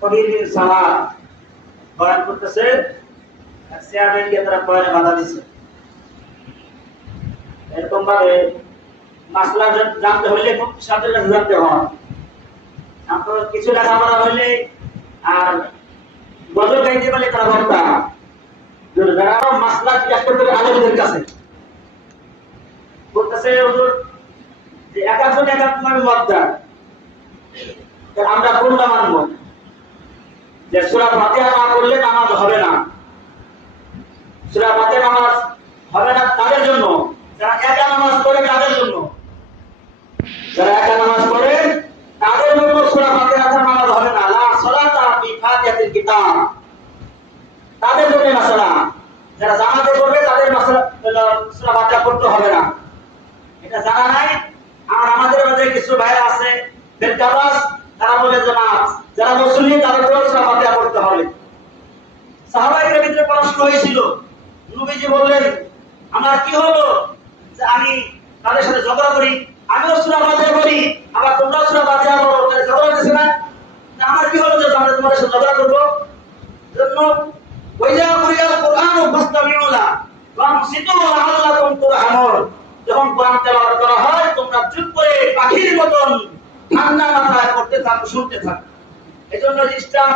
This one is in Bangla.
কবির সালাত বয়ান করতেছে, চেয়ারম্যানকে তারা বয়ানে বাধা দিচ্ছে। এরকম ভাবে মাসলা জানতে হইলে সাথে জানতে হয়, কিছু লেখাপড়া হইলে আর গজল গাইতে পারলে তারা বক্তা, যারা মাসলা জিজ্ঞাসা করতে আলেমদের কাছে বলতেছে হুজুর যে এক একজন এক এক ভাবে মত দেয়, আমরা কোনটা মানবো? যে সূরা ফাতিহা না পড়লে নামাজ হবে না, সূরা ফাতিহা নামাজ হবে না তাদের জন্য, যারা একা নামাজ পড়ে তাদের জন্য, যারা একা নামাজ পড়ে তাদের জন্য সূরা ফাতিহা ছাড়া নামাজ হবে না। লা সালাতা ফি ফাতিহাতিল কিতাব, তাদের জন্য মাসলা। যারা জামাতে পড়বে তাদের মাসলা সূরা ফাতিহা পড়তে হবে না, এটা জানা নাই। আর আমাদের মাঝে কিছু ভাইরা আছে বেলকাবাস, তারা বলে যে না, যারা মুসলিম তাদের জন্য সূরা ফাতিহা পড়তে হবে। সাহাবায়ে ভিতরে প্রশ্ন হয়েছিল, নবীজি বললেন আমার কি হলো যে আমি তাদের সাথে ঝগড়া করি, আমিও সূরা ফাতিহা পড়ি আবার তোমরাও সূরা ফাতিহা পড়ো, তাহলে ঝগড়া হচ্ছে না? আমার কি হলো যে আমরা তোমাদের সাথে ঝগড়া করব? জন্য ওয়াইজা কুরিয়াল কুরআন ফাসতামিউ লা ওয়ানসিতু লাআল্লাকুম তুরহামুন, যখন কোরআন তেলাওয়াত করা হয় তোমরা চুপ করে পাখির মতন ঠান্ডা মাথায় করতে থাকো, শুনতে থাকো। এজন্য ইসলাম